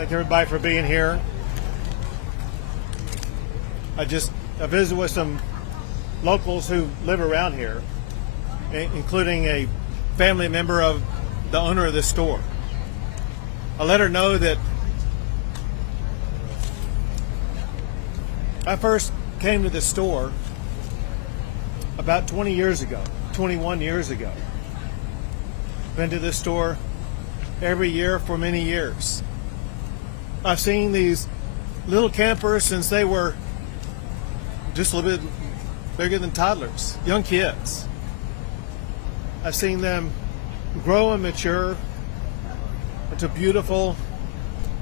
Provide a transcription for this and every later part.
Thank everybody for being here. I visited with some locals who live around here, including a family member of the owner of this store. I let her know that I first came to this store about 21 years ago. Been to this store every year for many years. I've seen these little campers since they were just a little bit bigger than toddlers, young kids. I've seen them grow and mature into beautiful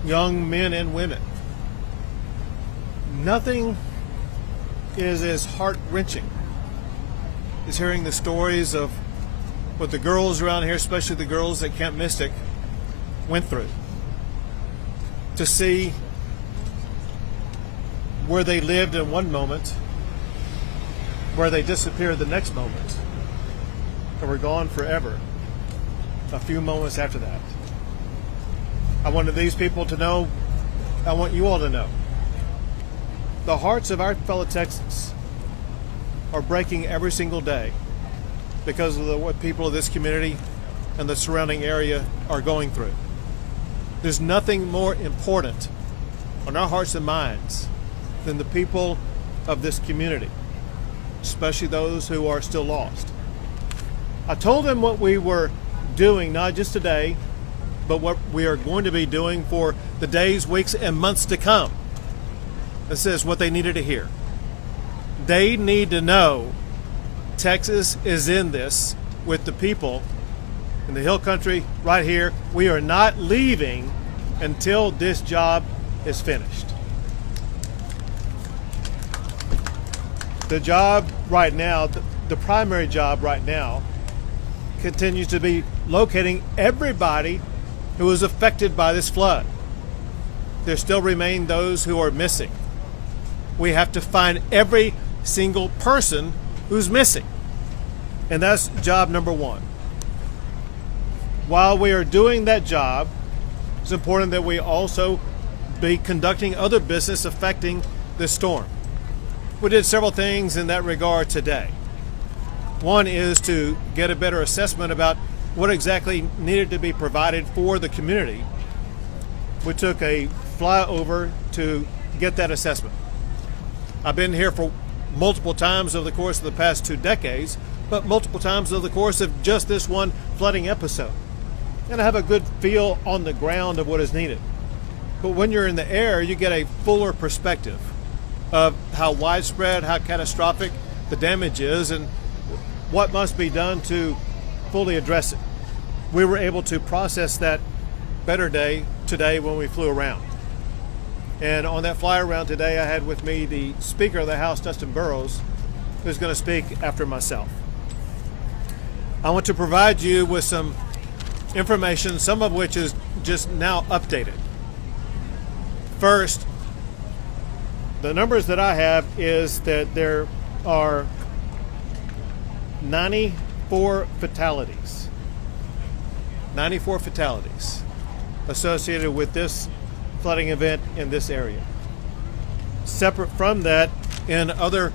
young men and women. Nothing is as heart-wrenching as hearing the stories of what the girls around here, especially the girls at Camp Mystic, went through. To see where they lived in one moment, where they disappeared the next moment, and were gone forever a few moments after that. I wanted these people to know, I want you all to know, the hearts of our fellow Texans are breaking every single day because of what people of this community and the surrounding area are going through. There's nothing more important on our hearts and minds than the people of this community, especially those who are still lost. I told them what we were doing, not just today, but what we are going to be doing for the days, weeks, and months to come. This is what they needed to hear. They need to know Texas is in this with the people in the Hill Country right here. We are not leaving until this job is finished. The job right now, the primary job right now, continues to be locating everybody who was affected by this flood. There still remain those who are missing. We have to find every single person who's missing. And that's job number one. While we are doing that job, it's important that we also be conducting other business affecting this storm. We did several things in that regard today. One is to get a better assessment about what exactly needed to be provided for the community. We took a flyover to get that assessment. I've been here for multiple times over the course of the past 2 decades, but multiple times over the course of just this one flooding episode. And I have a good feel on the ground of what is needed. But when you're in the air, you get a fuller perspective of how widespread, how catastrophic the damage is, and what must be done to fully address it. We were able to process that better today when we flew around. And on that fly around today, I had with me the Speaker of the House, Dustin Burrows, who's going to speak after myself. I want to provide you with some information, some of which is just now updated. First, the numbers that I have is that there are 94 fatalities. 94 fatalities associated with this flooding event in this area. Separate from that, in other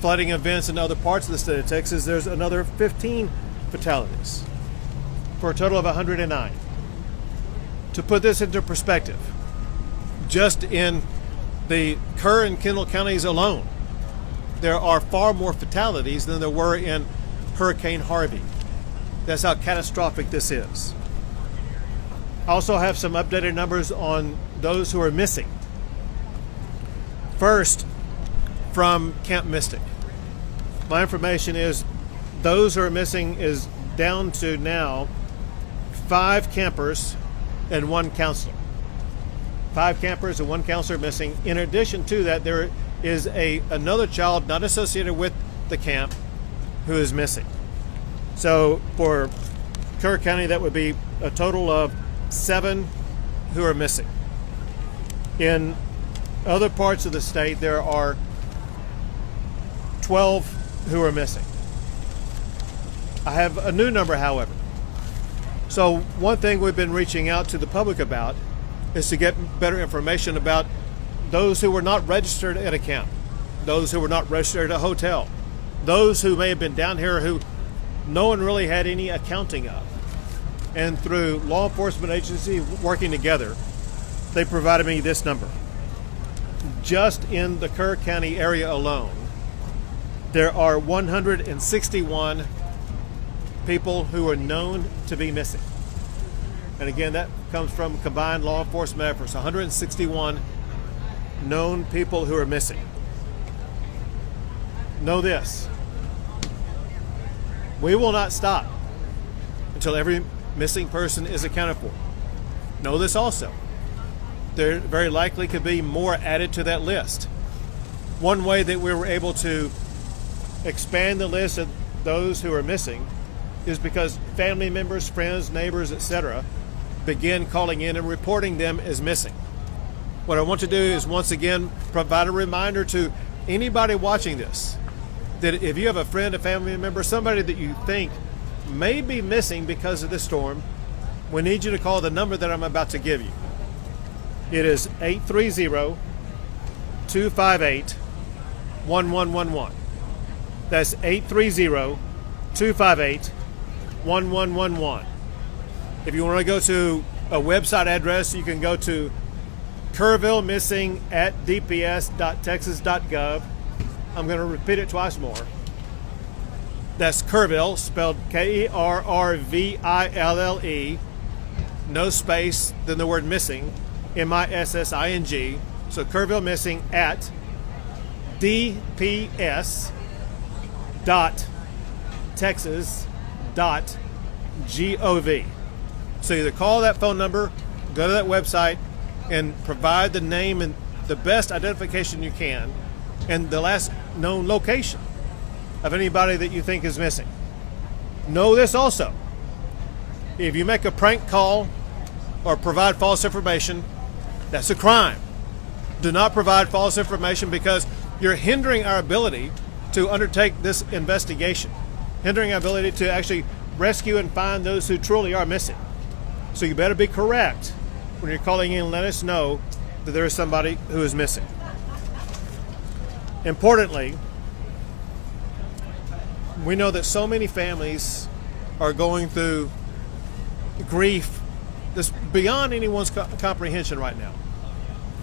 flooding events in other parts of the state of Texas, there's another 15 fatalities for a total of 109. To put this into perspective, just in the Kerr and Kendall counties alone, there are far more fatalities than there were in Hurricane Harvey. That's how catastrophic this is. I also have some updated numbers on those who are missing. First, from Camp Mystic. My information is those who are missing is down to now 5 campers and 1 counselor. 5 campers and 1 counselor missing. In addition to that, there is another child not associated with the camp who is missing. So for Kerr County, that would be a total of 7 who are missing. In other parts of the state, there are 12 who are missing. I have a new number, however. So one thing we've been reaching out to the public about is to get better information about those who were not registered at a camp, those who were not registered at a hotel, those who may have been down here who no one really had any accounting of. And through law enforcement agencies working together, they provided me this number. Just in the Kerr County area alone, there are 161 people who are known to be missing. And again, that comes from combined law enforcement efforts, 161 known people who are missing. Know this, we will not stop until every missing person is accounted for. Know this also, there very likely could be more added to that list. One way that we were able to expand the list of those who are missing is because family members, friends, neighbors, etc. begin calling in and reporting them as missing. What I want to do is once again provide a reminder to anybody watching this that if you have a friend, a family member, somebody that you think may be missing because of this storm, we need you to call the number that I'm about to give you. It is 830-258-1111. That's 830-258-1111. If you want to go to a website address, you can go to Kerrville missing at dps.texas.gov. I'm going to repeat it twice more. That's Kerrville, spelled Kerrville, no space, then the word missing, MISSING. So Kerrville missing at dps.texas.gov. So either call that phone number, go to that website, and provide the name and the best identification you can and the last known location of anybody that you think is missing. Know this also. If you make a prank call or provide false information, that's a crime. Do not provide false information because you're hindering our ability to undertake this investigation, hindering our ability to actually rescue and find those who truly are missing. So you better be correct when you're calling in and let us know that there is somebody who is missing. Importantly, we know that so many families are going through grief that's beyond anyone's comprehension right now.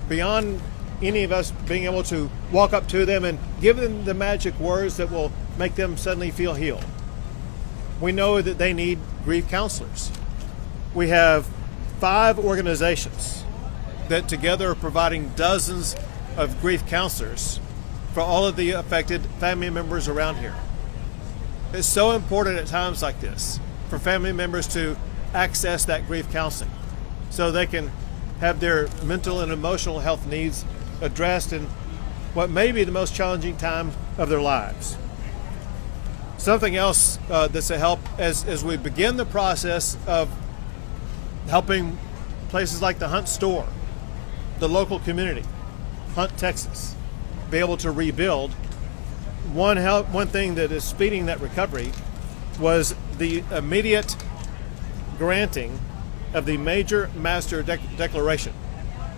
Beyond any of us being able to walk up to them and give them the magic words that will make them suddenly feel healed. We know that they need grief counselors. We have 5 organizations that together are providing dozens of grief counselors for all of the affected family members around here. It's so important at times like this for family members to access that grief counseling so they can have their mental and emotional health needs addressed in what may be the most challenging time of their lives. Something else that's a help as we begin the process of helping places like the Hunt store, the local community, Hunt, Texas, be able to rebuild. One thing that is speeding that recovery was the immediate granting of the major master declaration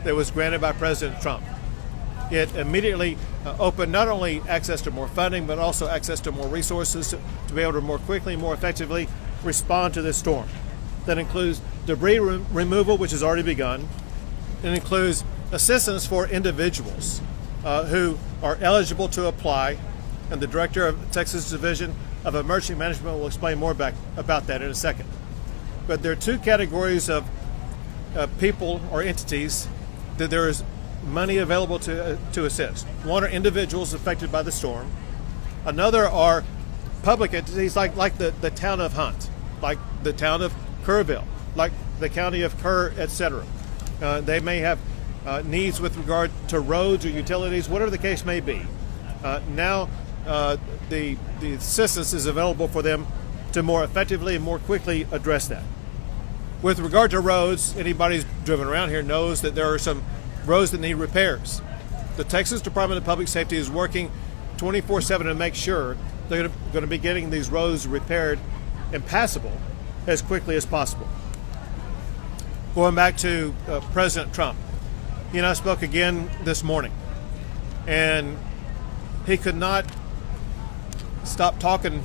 that was granted by President Trump. It immediately opened not only access to more funding, but also access to more resources to be able to more quickly, more effectively respond to this storm. That includes debris removal, which has already begun. It includes assistance for individuals who are eligible to apply, and the director of Texas Division of Emergency Management will explain more about that in a second. But there are 2 categories of people or entities that there is money available to assist. One are individuals affected by the storm. Another are public entities like the town of Hunt, like the town of Kerrville, like the county of Kerr, etc. They may have needs with regard to roads or utilities, whatever the case may be. Now the assistance is available for them to more effectively and more quickly address that. With regard to roads, anybody who's driven around here knows that there are some roads that need repairs. The Texas Department of Public Safety is working 24/7 to make sure they're going to be getting these roads repaired and passable as quickly as possible. Going back to President Trump, he and I spoke again this morning, and he could not stop talking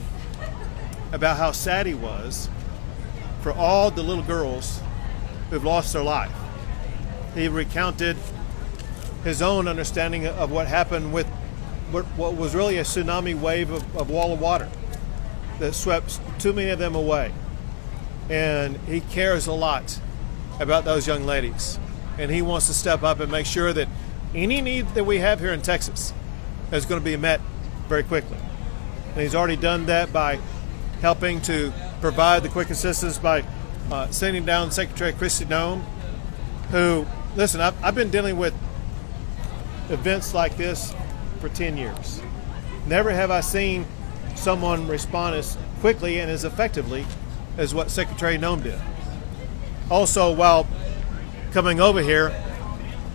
about how sad he was for all the little girls who've lost their life. He recounted his own understanding of what happened with what was really a tsunami wave of wall of water that swept too many of them away. And he cares a lot about those young ladies. And he wants to step up and make sure that any need that we have here in Texas is going to be met very quickly. And he's already done that by helping to provide the quick assistance by sending down Secretary Kristi Noem, who, listen, I've been dealing with events like this for 10 years. Never have I seen someone respond as quickly and as effectively as what Secretary Noem did. Also, while coming over here,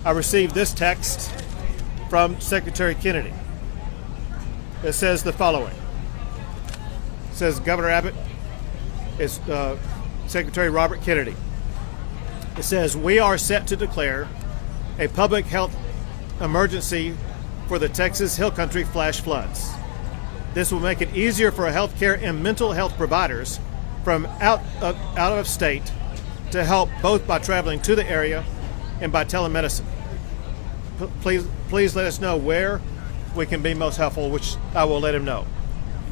I received this text from Secretary Kennedy. It says the following. It says, Governor Abbott is Secretary Robert Kennedy. It says, we are set to declare a public health emergency for the Texas Hill Country flash floods. This will make it easier for healthcare and mental health providers from out of state to help both by traveling to the area and by telemedicine. Please let us know where we can be most helpful, which I will let him know.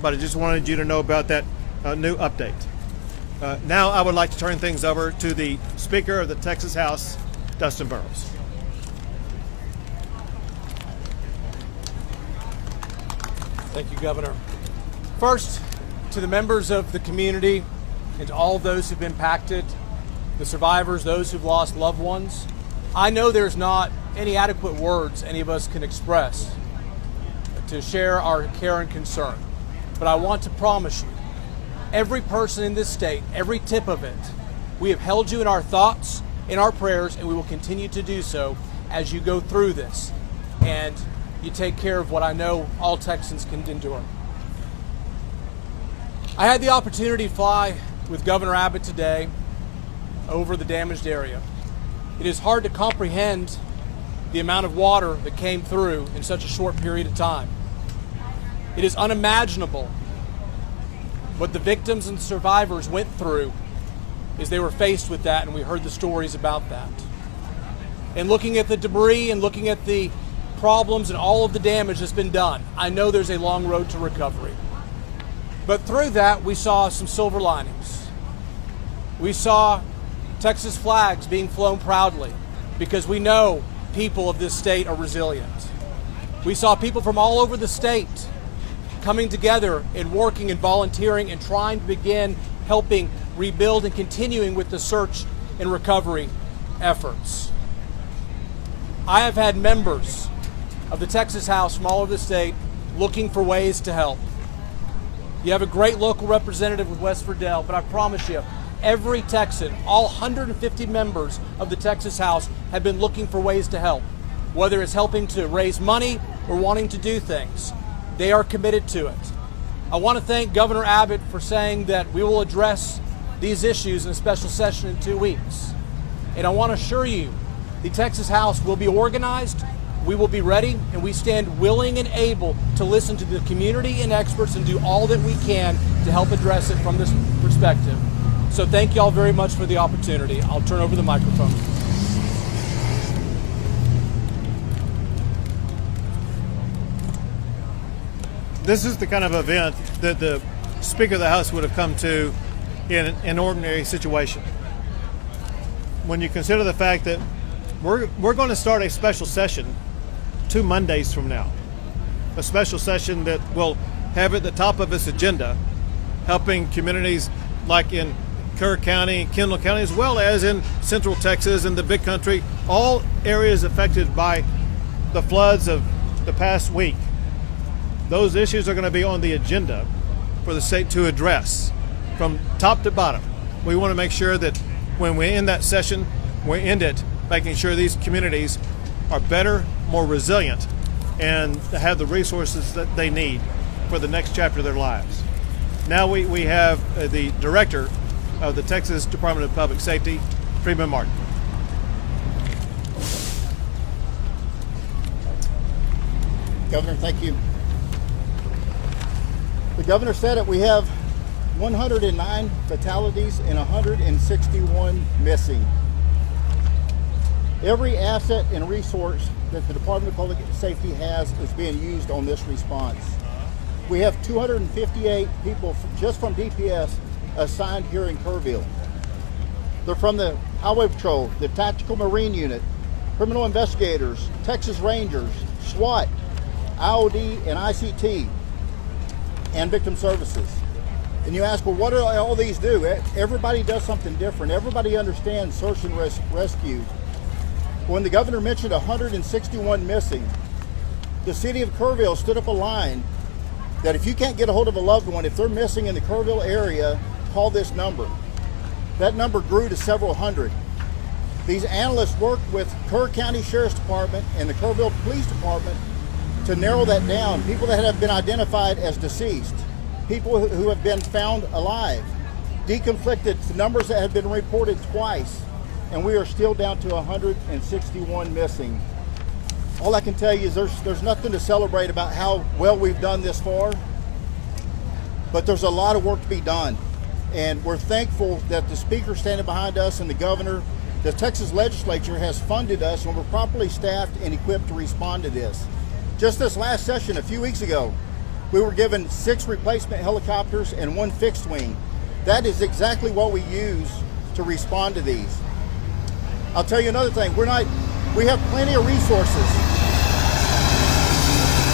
But I just wanted you to know about that new update. Now I would like to turn things over to the Speaker of the Texas House, Dustin Burrows. Thank you, Governor. First, to the members of the community and to all those who've been impacted, the survivors, those who've lost loved ones, I know there's not any adequate words any of us can express to share our care and concern. But I want to promise you, every person in this state, every tip of it, we have held you in our thoughts, in our prayers, and we will continue to do so as you go through this and you take care of what I know all Texans can endure. I had the opportunity to fly with Governor Abbott today over the damaged area. It is hard to comprehend the amount of water that came through in such a short period of time. It is unimaginable what the victims and survivors went through as they were faced with that, and we heard the stories about that. And looking at the debris and looking at the problems and all of the damage that's been done, I know there's a long road to recovery. But through that, we saw some silver linings. We saw Texas flags being flown proudly because we know people of this state are resilient. We saw people from all over the state coming together and working and volunteering and trying to begin helping rebuild and continuing with the search and recovery efforts. I have had members of the Texas House from all over the state looking for ways to help. You have a great local representative with West Verdell, but I promise you, every Texan, all 150 members of the Texas House have been looking for ways to help, whether it's helping to raise money or wanting to do things. They are committed to it. I want to thank Governor Abbott for saying that we will address these issues in a special session in 2 weeks. And I want to assure you, the Texas House will be organized, we will be ready, and we stand willing and able to listen to the community and experts and do all that we can to help address it from this perspective. So thank you all very much for the opportunity. I'll turn over the microphone. This is the kind of event that the Speaker of the House would have come to in an ordinary situation. When you consider the fact that we're going to start a special session 2 Mondays from now, a special session that will have at the top of its agenda helping communities like in Kerr County, Kendall County, as well as in Central Texas and the Big Country, all areas affected by the floods of the past week. Those issues are going to be on the agenda for the state to address from top to bottom. We want to make sure that when we end that session, we end it making sure these communities are better, more resilient, and have the resources that they need for the next chapter of their lives. Now we have the director of the Texas Department of Public Safety, Freeman Martin. Governor, thank you. The governor said it. We have 109 fatalities and 161 missing. Every asset and resource that the Department of Public Safety has is being used on this response. We have 258 people just from DPS assigned here in Kerrville. They're from the Highway Patrol, the Tactical Marine Unit, Criminal Investigators, Texas Rangers, SWAT, IOD and ICT, and Victim Services. And you ask, well, what do all these do? Everybody does something different. Everybody understands search and rescue. When the governor mentioned 161 missing, the city of Kerrville stood up a line that if you can't get a hold of a loved one, if they're missing in the Kerrville area, call this number. That number grew to several hundred. These analysts worked with Kerr County Sheriff's Department and the Kerrville Police Department to narrow that down. People that have been identified as deceased, people who have been found alive, deconflicted to numbers that have been reported twice, and we are still down to 161 missing. All I can tell you is there's nothing to celebrate about how well we've done this far, but there's a lot of work to be done. And we're thankful that the speaker standing behind us and the governor, the Texas legislature has funded us, and we're properly staffed and equipped to respond to this. Just this last session, a few weeks ago, we were given 6 replacement helicopters and 1 fixed wing. That is exactly what we use to respond to these. I'll tell you another thing, we have plenty of resources,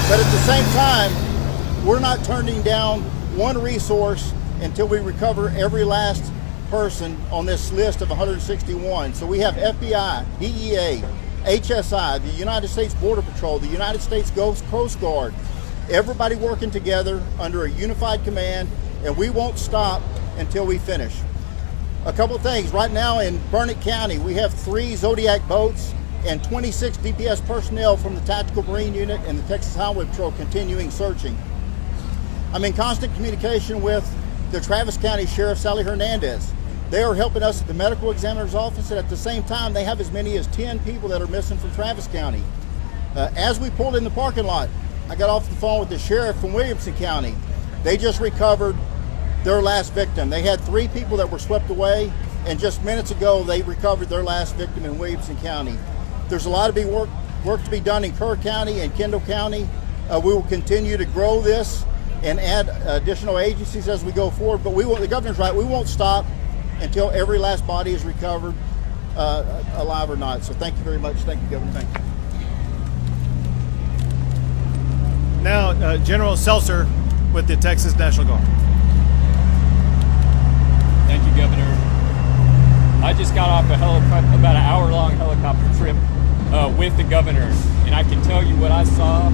but at the same time, we're not turning down one resource until we recover every last person on this list of 161. So we have FBI, DEA, HSI, the United States Border Patrol, the United States Coast Guard, everybody working together under a unified command, and we won't stop until we finish. A couple of things. Right now in Burnett County, we have 3 Zodiac boats and 26 DPS personnel from the Tactical Marine Unit and the Texas Highway Patrol continuing searching. I'm in constant communication with the Travis County Sheriff, Sally Hernandez. They are helping us at the medical examiner's office, and at the same time, they have as many as 10 people that are missing from Travis County. As we pulled in the parking lot, I got off the phone with the sheriff from Williamson County. They just recovered their last victim. They had 3 people that were swept away, and just minutes ago, they recovered their last victim in Williamson County. There's a lot of work to be done in Kerr County and Kendall County. We will continue to grow this and add additional agencies as we go forward, but the governor's right, we won't stop until every last body is recovered, alive or not. So thank you very much. Thank you, Governor. Thank you. Now, General Seltzer with the Texas National Guard. Thank you, Governor. I just got off about an hour-long helicopter trip with the governor, and I can tell you what I saw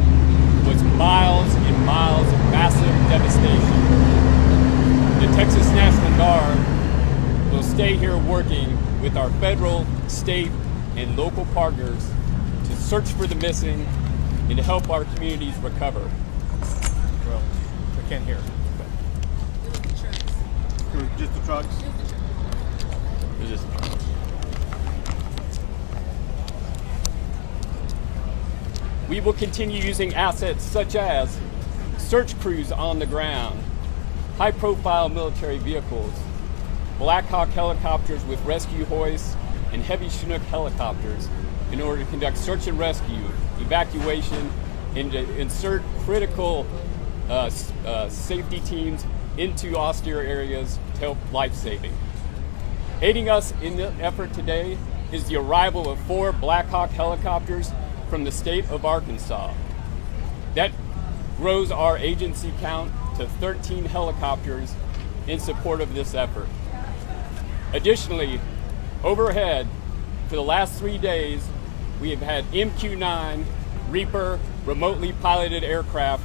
was miles and miles of massive devastation. The Texas National Guard will stay here working with our federal, state, and local partners to search for the missing and to help our communities recover. Well, I can't hear. Just the trucks? We will continue using assets such as search crews on the ground, high-profile military vehicles, Black Hawk helicopters with rescue hoists, and heavy Chinook helicopters in order to conduct search and rescue, evacuation, and to insert critical safety teams into austere areas to help life-saving. Aiding us in the effort today is the arrival of 4 Black Hawk helicopters from the state of Arkansas. That grows our agency count to 13 helicopters in support of this effort. Additionally, overhead, for the last 3 days, we have had MQ-9 Reaper remotely piloted aircraft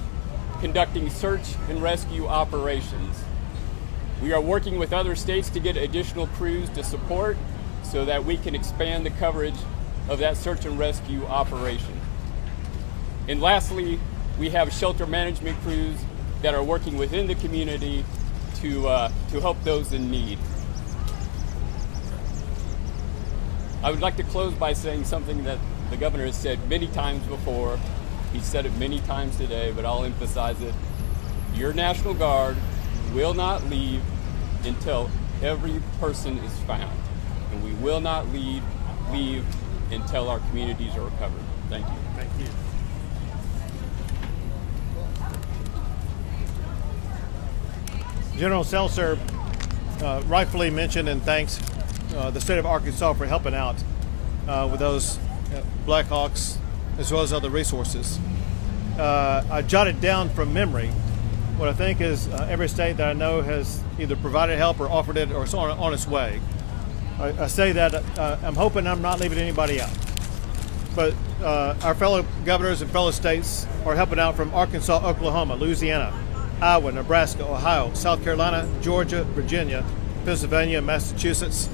conducting search and rescue operations. We are working with other states to get additional crews to support so that we can expand the coverage of that search and rescue operation. And lastly, we have shelter management crews that are working within the community to help those in need. I would like to close by saying something that the governor has said many times before, He said it many times today, but I'll emphasize it. Your National Guard will not leave until every person is found. And we will not leave until our communities are recovered. Thank you. Thank you. General Seltzer rightfully mentioned and thanks the state of Arkansas for helping out with those Blackhawks as well as other resources. I jotted down from memory what I think is every state that I know has either provided help or offered it or it's on its way. I say that I'm hoping I'm not leaving anybody out. But our fellow governors and fellow states are helping out from Arkansas, Oklahoma, Louisiana, Iowa, Nebraska, Ohio, South Carolina, Georgia, Virginia, Pennsylvania, Massachusetts,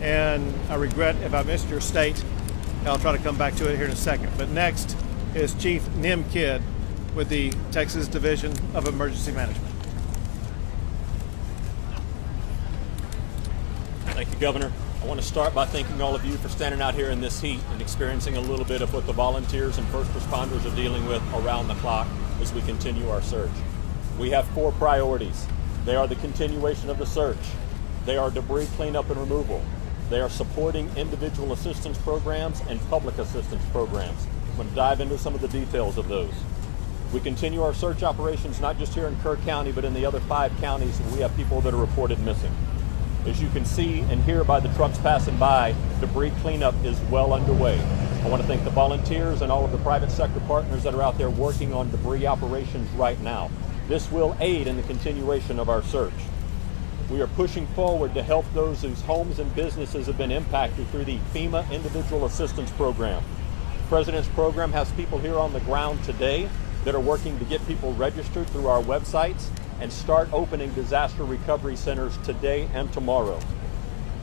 and I regret if I missed your state. I'll try to come back to it here in a second. But next is Chief Nim Kidd with the Texas Division of Emergency Management. Thank you, Governor. I want to start by thanking all of you for standing out here in this heat and experiencing a little bit of what the volunteers and first responders are dealing with around the clock as we continue our search. We have 4 priorities. They are the continuation of the search. They are debris cleanup and removal. They are supporting individual assistance programs and public assistance programs. I'm going to dive into some of the details of those. We continue our search operations not just here in Kerr County, but in the other 5 counties where we have people that are reported missing. As you can see and hear by the trucks passing by, debris cleanup is well underway. I want to thank the volunteers and all of the private sector partners that are out there working on debris operations right now. This will aid in the continuation of our search. We are pushing forward to help those whose homes and businesses have been impacted through the FEMA Individual Assistance Program. The President's program has people here on the ground today that are working to get people registered through our websites and start opening disaster recovery centers today and tomorrow.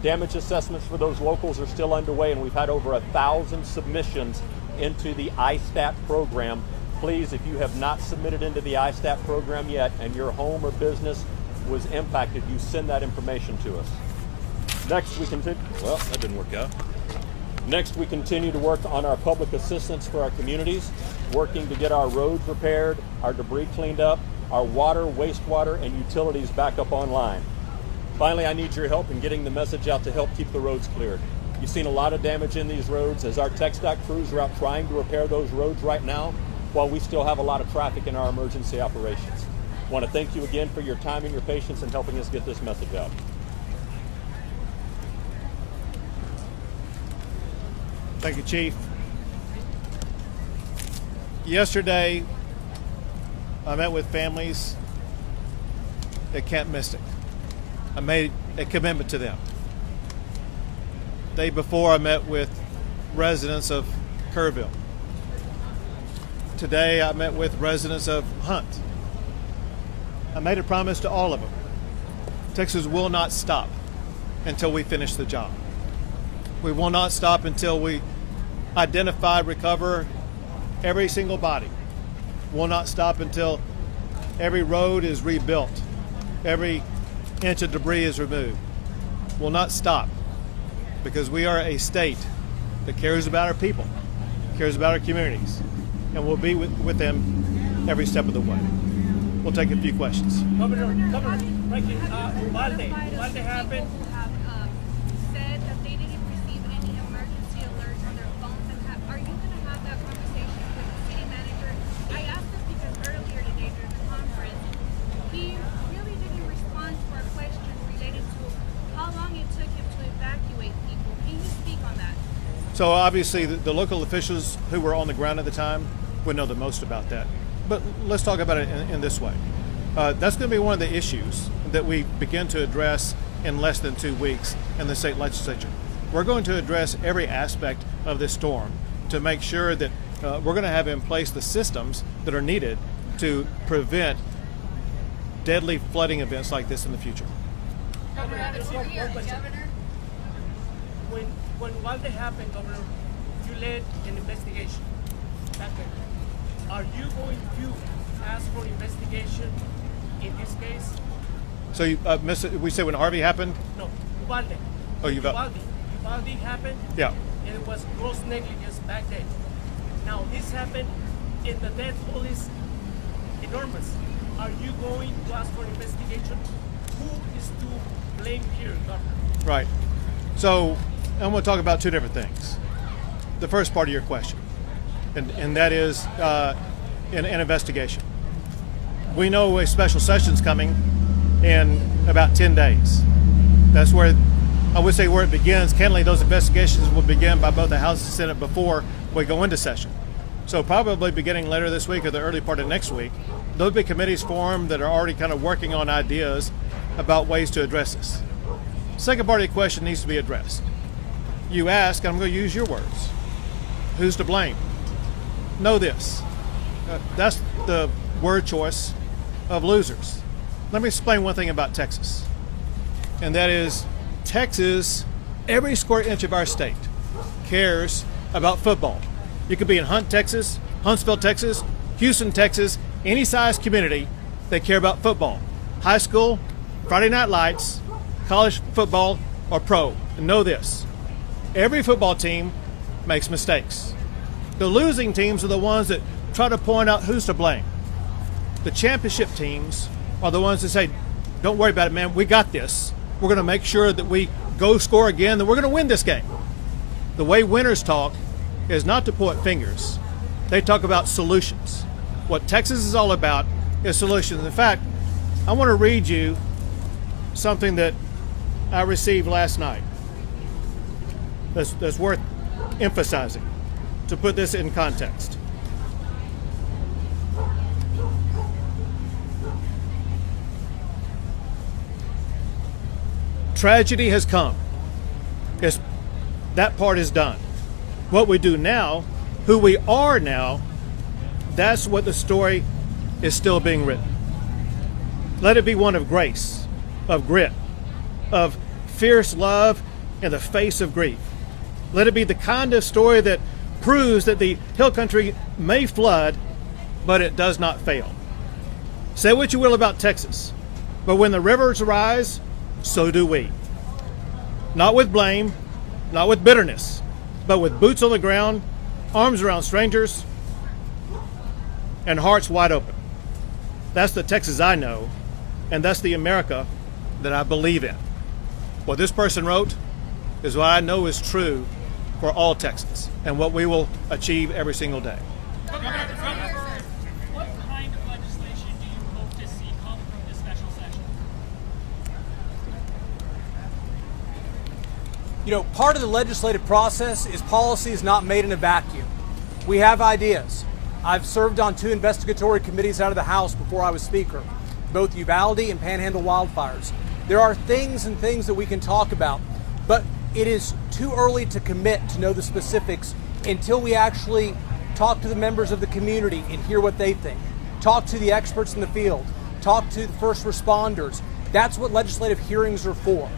Damage assessments for those locals are still underway, and we've had over 1,000 submissions into the ISTAT program. Please, if you have not submitted into the ISTAT program yet and your home or business was impacted, you send that information to us. Next, we continue. Well, that didn't work out. Next, we continue to work on our public assistance for our communities, working to get our roads repaired, our debris cleaned up, our water, wastewater, and utilities back up online. Finally, I need your help in getting the message out to help keep the roads cleared. You've seen a lot of damage in these roads as our TxDOT crews are out trying to repair those roads right now, while we still have a lot of traffic in our emergency operations. I want to thank you again for your time and your patience in helping us get this message out. Thank you, Chief. Yesterday, I met with families at Camp Mystic. I made a commitment to them. The day before, I met with residents of Kerrville. Today, I met with residents of Hunt. I made a promise to all of them. Texas will not stop until we finish the job. We will not stop until we identify, recover every single body. We'll not stop until every road is rebuilt, every inch of debris is removed. We'll not stop because we are a state that cares about our people, cares about our communities, and we'll be with them every step of the way. We'll take a few questions. Governor, right here, Uvalde happened. Have said that they didn't receive any emergency alerts on their phones. Are you going to have that conversation with the city manager? I asked this because earlier today during the conference, he really didn't respond to our question related to how long it took him to evacuate people. Can you speak on that? So obviously the local officials who were on the ground at the time would know the most about that. But let's talk about it in this way. That's going to be one of the issues that we begin to address in less than 2 weeks in the state legislature. We're going to address every aspect of this storm to make sure that we're going to have in place the systems that are needed to prevent deadly flooding events like this in the future. Governor, when Uvalde happened, Governor, you led an investigation. Are you going to ask for investigation in this case? So we said when Harvey happened? No, Uvalde. Oh, Uvalde happened. Yeah. And it was gross negligence back then. Now this happened and the death toll is enormous. Are you going to ask for an investigation? Who is to blame here, Governor? Right. So I'm going to talk about two different things. The first part of your question, and that is an investigation. We know a special session's coming in about 10 days. That's where, I would say, where it begins. Candidly, those investigations will begin by both the House and Senate before we go into session. So probably beginning later this week or the early part of next week, there'll be committees formed that are already kind of working on ideas about ways to address this. Second part of the question needs to be addressed. You ask, and I'm going to use your words, who's to blame? Know this. That's the word choice of losers. Let me explain one thing about Texas. And that is, Texas, every square inch of our state cares about football. You could be in Hunt, Texas, Huntsville, Texas, Houston, Texas, any size community, they care about football. High school, Friday night lights, college football, or pro. And know this, every football team makes mistakes. The losing teams are the ones that try to point out who's to blame. The championship teams are the ones that say, don't worry about it, man, we got this. We're going to make sure that we go score again, that we're going to win this game. The way winners talk is not to point fingers. They talk about solutions. What Texas is all about is solutions. In fact, I want to read you something that I received last night that's worth emphasizing to put this in context. Tragedy has come. That part is done. What we do now, who we are now, that's what the story is still being written. Let it be one of grace, of grit, of fierce love in the face of grief. Let it be the kind of story that proves that the hill country may flood, but it does not fail. Say what you will about Texas, but when the rivers rise, so do we. Not with blame, not with bitterness, but with boots on the ground, arms around strangers, and hearts wide open. That's the Texas I know, and that's the America that I believe in. What this person wrote is what I know is true for all Texans, and what we will achieve every single day. What kind of legislation do you hope to see come from this special session? You know, part of the legislative process is policy is not made in a vacuum. We have ideas. I've served on 2 investigatory committees out of the House before I was Speaker, both Uvalde and Panhandle wildfires. There are things that we can talk about, but it is too early to commit to know the specifics until we actually talk to the members of the community and hear what they think. Talk to the experts in the field. Talk to the first responders. That's what legislative hearings are for.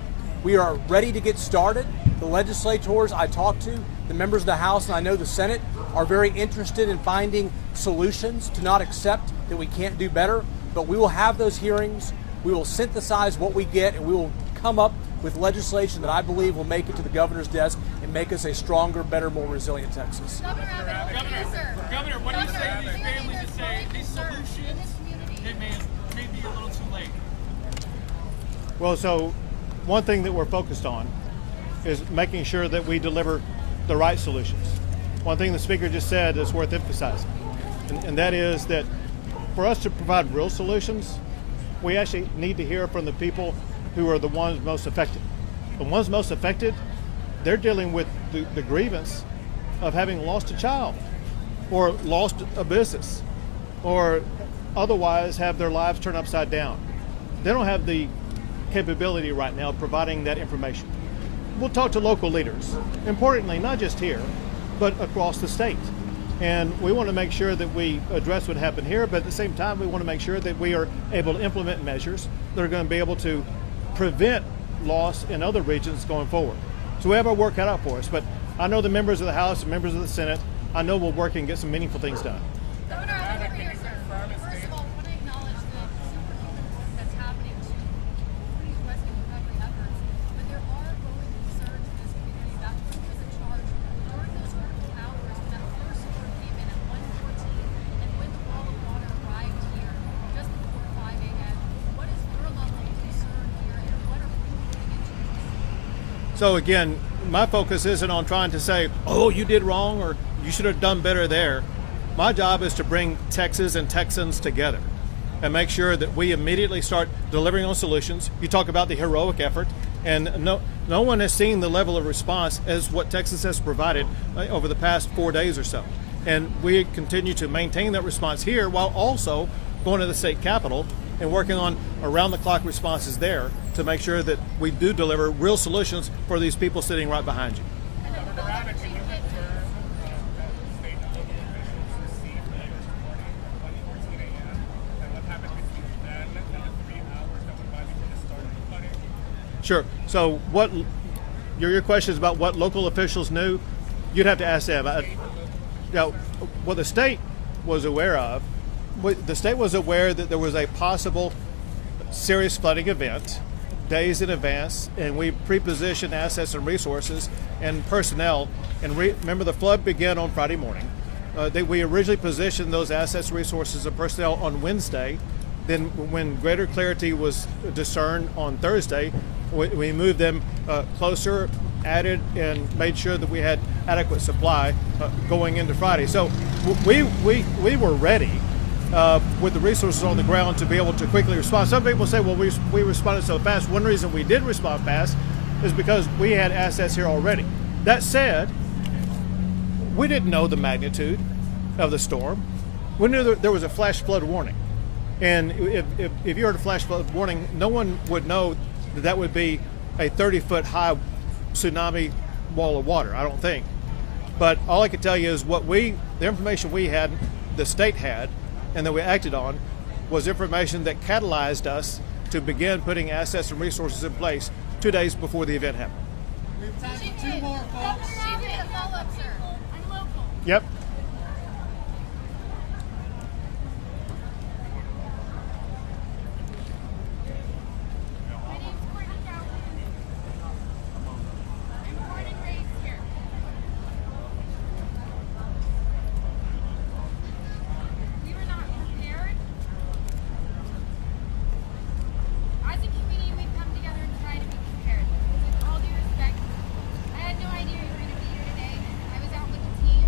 We are ready to get started. The legislators I talk to, the members of the House, and I know the Senate, are very interested in finding solutions to not accept that we can't do better. But we will have those hearings. We will synthesize what we get, and we will come up with legislation that I believe will make it to the governor's desk and make us a stronger, better, more resilient Texas. Governor, what do you say to these families that say these solutions may be a little too late? Well, so one thing that we're focused on is making sure that we deliver the right solutions. One thing the speaker just said is worth emphasizing, and that is that for us to provide real solutions, we actually need to hear from the people who are the ones most affected. The ones most affected, they're dealing with the grievance of having lost a child or lost a business or otherwise have their lives turned upside down. They don't have the capability right now of providing that information. We'll talk to local leaders, importantly, not just here, but across the state. And we want to make sure that we address what happened here, but at the same time, we want to make sure that we are able to implement measures that are going to be able to prevent loss in other regions going forward. So we have our work cut out for us, but I know the members of the House and members of the Senate, I know we'll work and get some meaningful things done. Governor, first of all, I want to acknowledge the superhuman work that's happening to increase rescue and recovery efforts, but there are growing concerns in this community about who was in charge during those critical hours when that first alert came in at 1:14 and So again, my focus isn't on trying to say, oh, you did wrong or you should have done better there. My job is to bring Texas and Texans together and make sure that we immediately start delivering on solutions. You talk about the heroic effort, and no one has seen the level of response as what Texas has provided over the past 4 days or so. And we continue to maintain that response here while also going to the state capitol and working on around-the-clock responses there to make sure that we do deliver real solutions for these people sitting right behind you. Governor Abbott, can you confirm that state and local officials received letters warning at 1:14 a.m. and what happened between then and the 3 hours that went by before the start of the flooding? Sure. So what your question is about what local officials knew, you'd have to ask them. What the state was aware of, the state was aware that there was a possible serious flooding event days in advance, and we pre-positioned assets and resources and personnel. And remember, the flood began on Friday morning. We originally positioned those assets, resources, and personnel on Wednesday. Then when greater clarity was discerned on Thursday, we moved them closer, added, and made sure that we had adequate supply going into Friday. So we were ready with the resources on the ground to be able to quickly respond. Some people say, well, we responded so fast. One reason we did respond fast is because we had assets here already. That said, we didn't know the magnitude of the storm. We knew that there was a flash flood warning. And if you heard a flash flood warning, no one would know that would be a 30-foot high tsunami wall of water, I don't think. But all I can tell you is the information we had, the state had, and that we acted on, was information that catalyzed us to begin putting assets and resources in place 2 days before the event happened. We have time for 2 more, folks. I'm local. Yep. My name's Courtney Gowland. I'm born and raised here. We were not prepared. As a community, we've come together and tried to be prepared. With all due respect, I had no idea you were going to be here today. I was out with the team.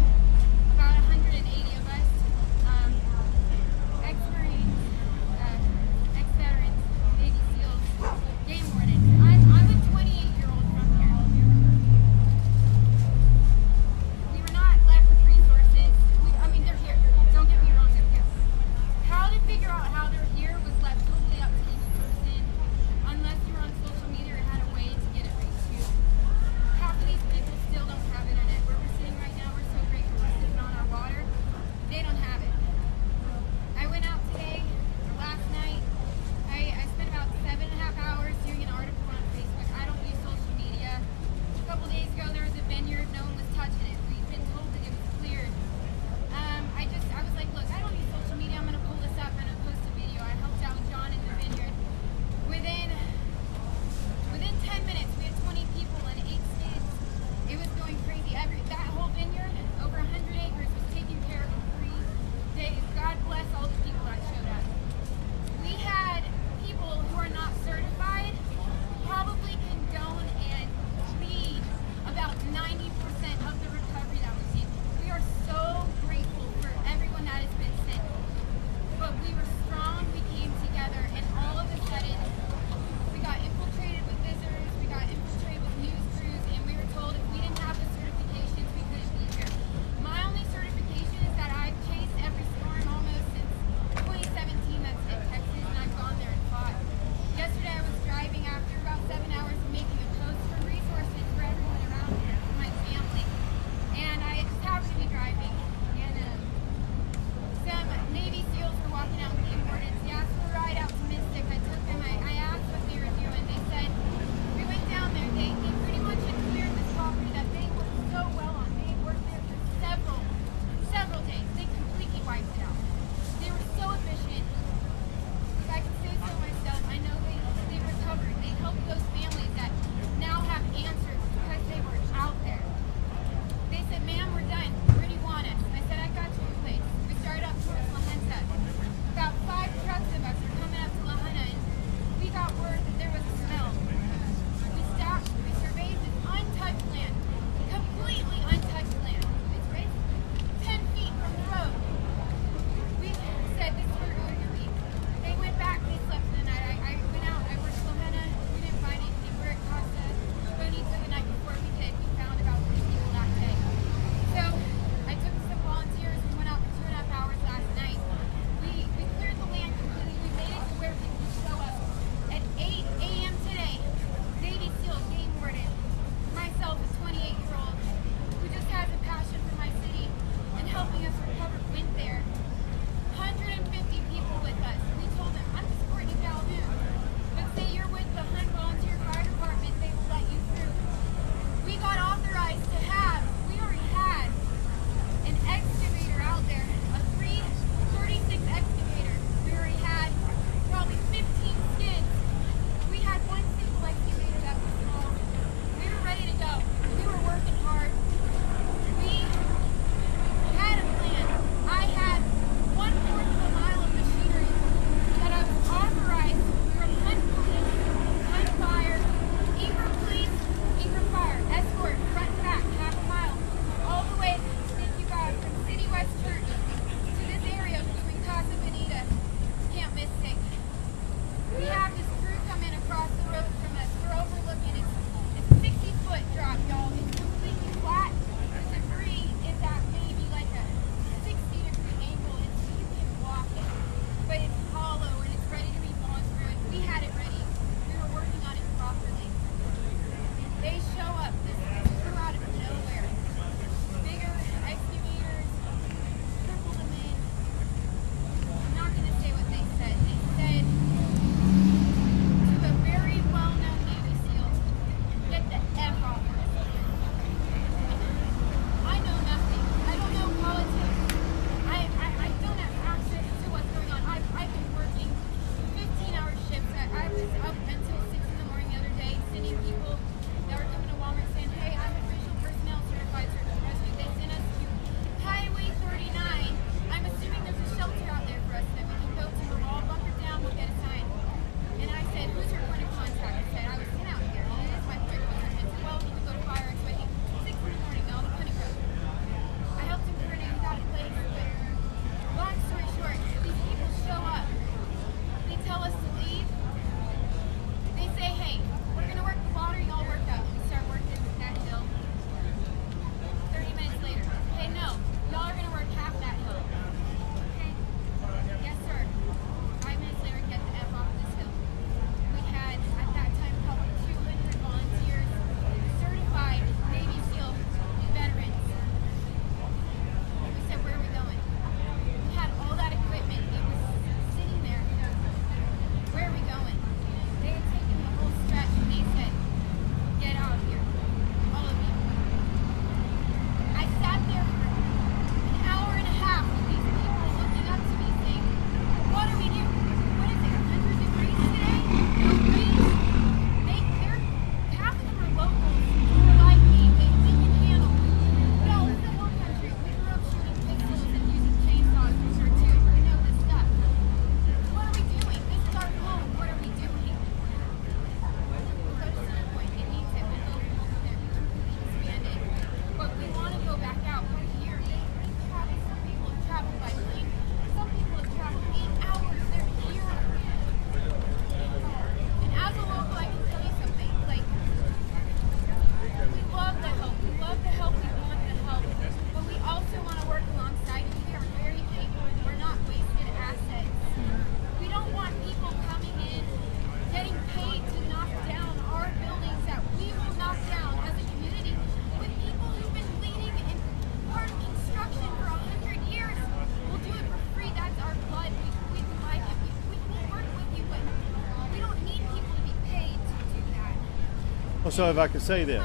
Well, so if I could say this.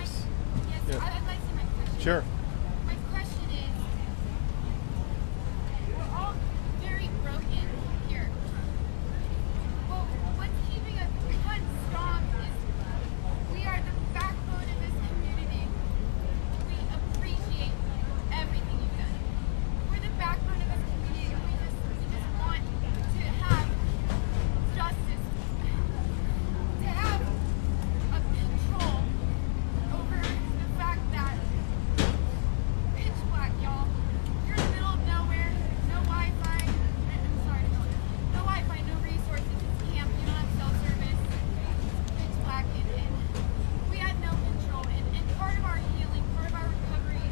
Yes, Yeah. I'd like to my question. Sure. My question is, we're all very broken here. Well, what's keeping us one strong is we are the backbone of this community. We appreciate everything you've done. We're the backbone of this community. We just want to have justice, to have a control over the fact that pitch black, y'all. You're in the middle of nowhere, no Wi-Fi. I'm sorry, no Wi-Fi, no resources. It's camp. You don't have cell service. Pitch black, and we had no control. And part of our healing, part of our recovery,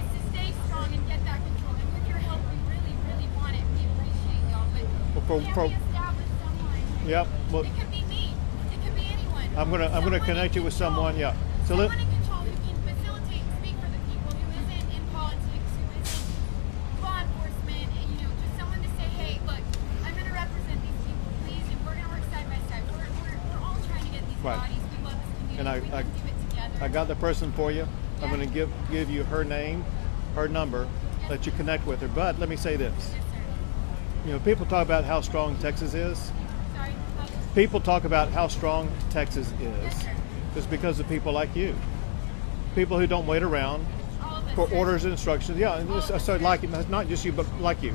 is to stay strong and get that control. And with your help, we really, really want it. We appreciate y'all, but Well, can we establish someone? Yep. Well, It could be me. It could be anyone. I'm gonna Someone connect you in with control. someone. Yeah. So Someone in control who can facilitate and speak for the people, who isn't in politics, who isn't law enforcement, and just someone to say, hey, look, I'm going to represent these people, please, and we're going to work side by side. We're all trying to get these Right. bodies. We love this community. And I we can do it together. I got the person for you. I'm Yeah. going to give you her name, her number, let you connect with her. But let me say this. Yes, sir. People talk about how strong Texas is. Sorry. People talk about how strong Texas is. Yes, sir. It's because of people like you. People who don't wait around All of us, for sir. orders and instructions. Yeah, and this, so like not just you, but like you.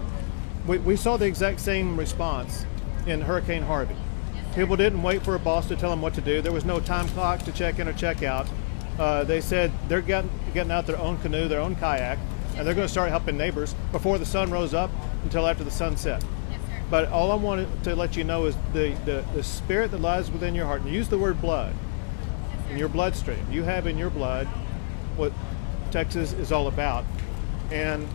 We saw the exact same response in Hurricane Harvey. People didn't wait for a boss to tell them what to do. There was no time clock to check in or check out. They said they're getting out their own canoe, their own kayak, and they're going to start helping neighbors before the sun rose up until after the sun set. Yes, sir. But all I wanted to let you know is the spirit that lies within your heart, and use the word blood, in your bloodstream. You have in your blood what Texas is all about. And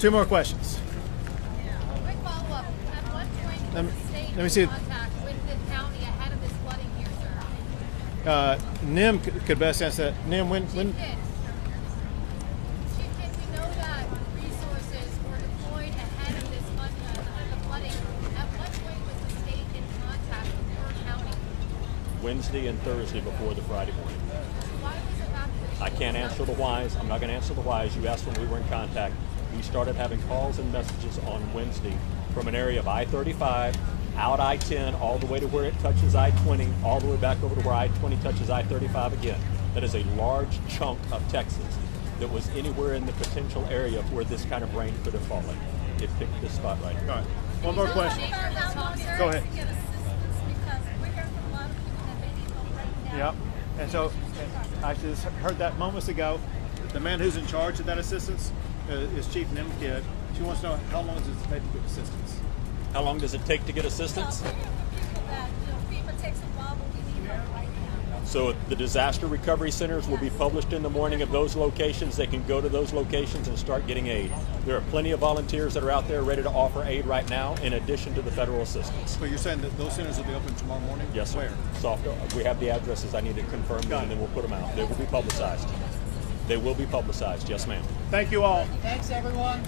Two more questions. Quick follow-up. At what point Let was me- the state let me see. in contact with the county ahead of this flooding here, sir? Nim could best answer that. Nim, when Chief Kidd, we know that resources were deployed ahead of this flooding. At what point was the state in contact with your county? Wednesday and Thursday before the Friday morning. Why was it after? I can't answer the whys. I'm not going to answer the whys. You asked when we were in contact. We started having calls and messages on Wednesday from an area of I-35, out I-10, all the way to where it touches I-20, all the way back over to where I-20 touches I-35 again. That is a large chunk of Texas that was anywhere in the potential area where this kind of rain could have fallen. It picked this spot right here. All right. One more question. Go ahead. Yep. And so I just heard that moments ago. The man who's in charge of that assistance is Chief Nim Kidd. She wants to know how long does it take to get assistance? How long does it take to get assistance? So the disaster recovery centers will be published in the morning of those locations. They can go to those locations and start getting aid. There are plenty of volunteers that are out there ready to offer aid right now, in addition to the federal assistance. But you're saying that those centers will be open tomorrow morning? Yes, sir. Where? We have the addresses. I need to confirm them, and then we'll put them out. They will be publicized. They will be publicized. Yes, ma'am. Thank you all. Thanks, everyone.